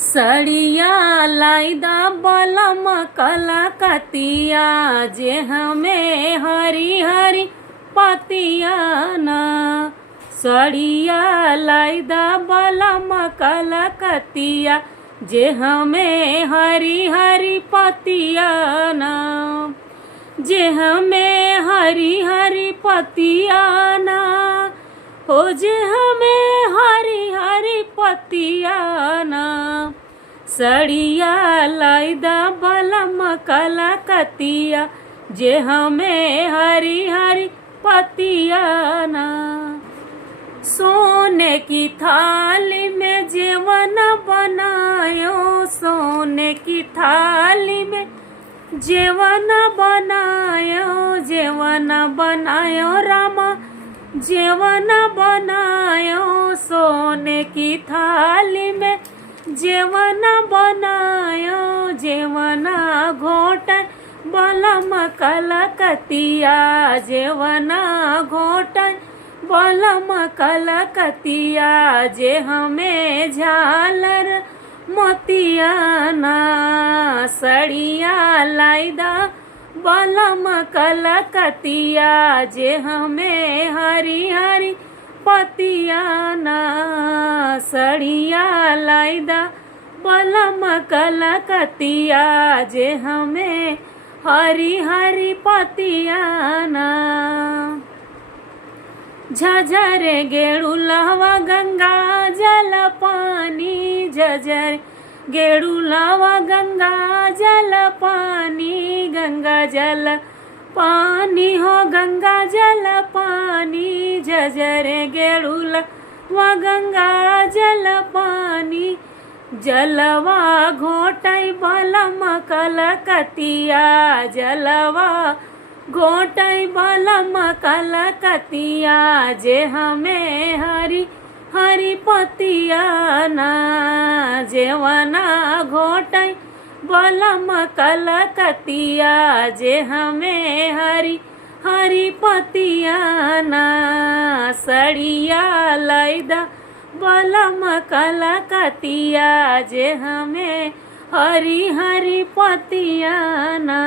सड़िया लाइदा बलम कलकतिया जे हमें हरी हरी पतिया ना। सड़िया लाइदा बलम कलकतिया जे हमें हरी हरी पतिया ना। जे हमें हरी हरी पतिया ना हो, जे हमें हरी हरी पतिया ना। सड़िया लाइदा बलम कलकतिया जे हमें हरी हरी पतिया ना। सोने की थाली में जेवन बनायो, सोने की थाली में जेवन बनायो, जेवन बनायो रामा जेवन बनायो। सोने की थाली में जेवन बनायो, जेवन घोट बलम कलकतिया, जेवन घोट बलम कलकतिया जे हमें झालर मोतिया ना। सड़िया लाइदा बलम कलकतिया जे हमें हरी हरी पतिया ना। सड़िया लाइदा बलम कलकतिया जे हमें हरी हरी पतिया ना। झझर गेड़ुलवा गंगा जल पानी, झझर गेड़ुलवा गंगा जल पानी, गंगा जल पानी हो गंगा जल पानी। झझर गेड़ुलवा गंगा जल पानी, जलवा घोटई बलम कलकतिया, जलवा घोटई बलम कलकतिया जे हमें हरी हरी पतिया ना। जेवना घोटई बलम कलकतिया जे हमें हरी हरी पतिया ना। सड़िया लाइदा बलम कलकतिया जे हमें हरी हरी पतिया ना।